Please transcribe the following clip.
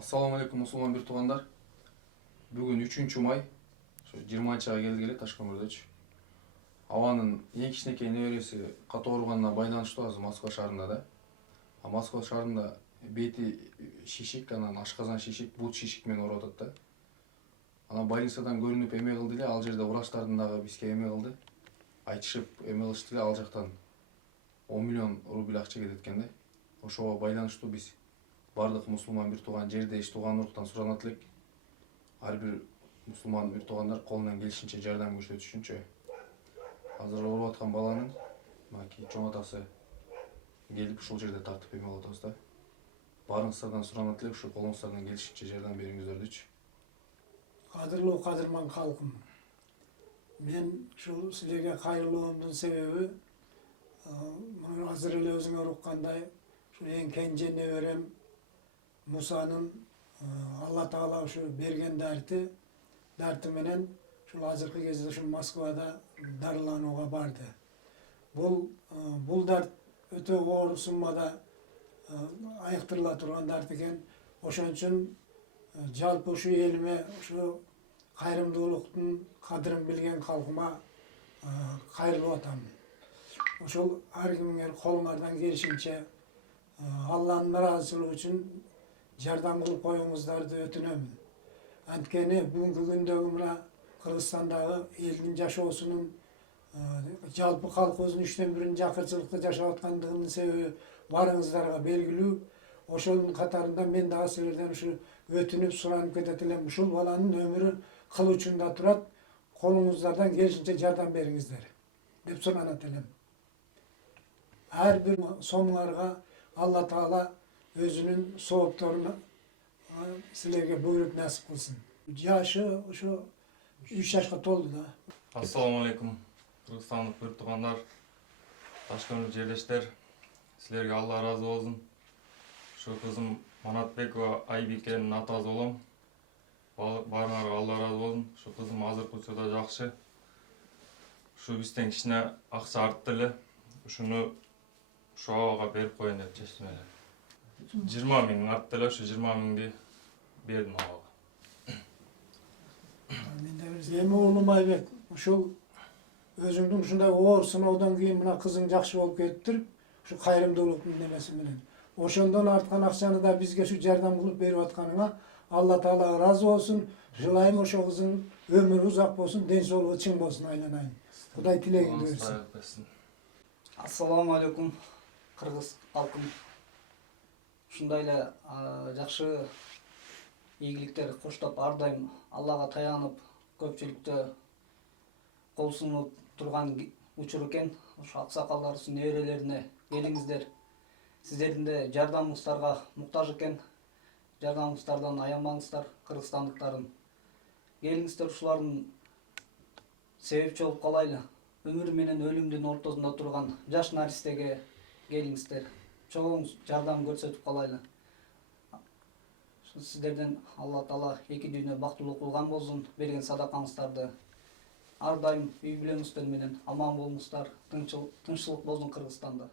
Assalamu алейкум, мусулман бир туугандар. Бүгүн 3 май, 20-чыга келгиле Ташкөмүрдөчү. Абанын эң кичинекей небереси катуу ооруганына байланыштуу азыр Москва шаарында да. Москва шаарында бети шишик, анан ашказан шишик, бут шишик менен ооруп атат да. Анан больницадан көрүнүп эме кылды эле, ал жерде врачтардын дагы бизге эме кылды. Айтышып эме кылышты эле, ал жактан 10 миллион рубль акча кетет экен да. Ошого байланыштуу биз бардык мусулман бир тууган жердеш тууган уруктан суранат элек. Ар бир мусулман бир туугандар колунан келишинче жардам көрсөтүшүнчө. Азыр ооруп аткан баланын маки чоң атасы келип ушул жерде тартып эме кылып атабыз да. Баарыңыздардан суранат элек, ушу колуңуздардан келишинче жардам бериңиздердичи. Кадырлуу кадырман халкым, мен ушул силерге кайрылуумдун себеби азыр эле өзүңөр уккандай ушул эң кенже неберем Мусанын Алла Таала ушу берген дарты менен ушул азыркы кезде ушул Москвада дарыланууга барды. Бул дарт өтө оор суммада айыктырыла турган дарт экен. Ошон үчүн жалпы ушу элиме, ушу кайрымдуулуктун кадырын билген калкыма кайрылып атам. Ошол ар кимиңер колуңардан келишинче Алланын ыраазычылыгы үчүн жардам кылып коюңуздарды өтүнөмүн. Анткени бүгүнкү күндөгү мына Кыргызстандагы элдин жашоосунун жалпы калкыбыздын 1/3 жакырчылыкта жашап аткандыгынын себеби баарыңыздарга белгилүү. Ошонун катарында мен дагы силерден ушу өтүнүп суранып кетет элем. Ушул баланын өмүрү кыл учунда турат, колуңуздардан келишинче жардам бериңиздер деп суранат элем. Ар бир сомуңарга Алла Таала өзүнүн соопторун силерге буйруп насип кылсын. Жашы ошо 3 жашка толду да. Ассаламу алейкум, кыргызстандык бир туугандар, Ташкөмүр жерлештер, силерге Алла ыраазы болсун. Ушу кызым Манатбекова Айбикенин атасы болом. Баарыңарга Алла ыраазы болсун. Ушу кызым азыркы учурда жакшы. Ушу бизден кичине акча артты эле. Ушуну ушу абага берип коеюн деп чечтим эле. 20 миң артты эле, ушу 20 миңди бердим абага. Эми уулум Айбек, ушул өзүңдүн ушундай оор сыноодон кийин мына кызың жакшы болуп кетиптир, ушу кайрымдуулуктун немеси менен. Ошондон арткан акчаны да бизге ушу жардам кылып берип атканыңа Алла Таала ыраазы болсун. Жылайм ошо кызың өмүрү узак болсун, ден соолугу чың болсун, айланайын. Кудай тилегиңди берсин. Ассаламу алейкум, кыргыз калкым. Ушундай эле жакшы ийгиликтер коштоп ар дайым Аллага таянып, көпчүлүктө кол сунуп турган учур экен. Ошо аксакалдарыбыздын неберелерине келиңиздер. Сиздердин де жардамыңыздарга муктаж экен. Жардамыңыздардан аянбаңыздар, кыргызстандыктарым. Келиңиздер, ушулардын себепчи болуп калайлы. Өмүр менен өлүмдүн ортосунда турган жаш наристеге келиңиздер. Чоң жардам көрсөтүп калайлы. Сиздерден Алла Таала эки дүйнө бактылуу кылган болсун, берген садакаңыздарды. Ар дайым үй бүлөңүздөр менен аман болуңуздар, тынччылык болсун Кыргызстанда.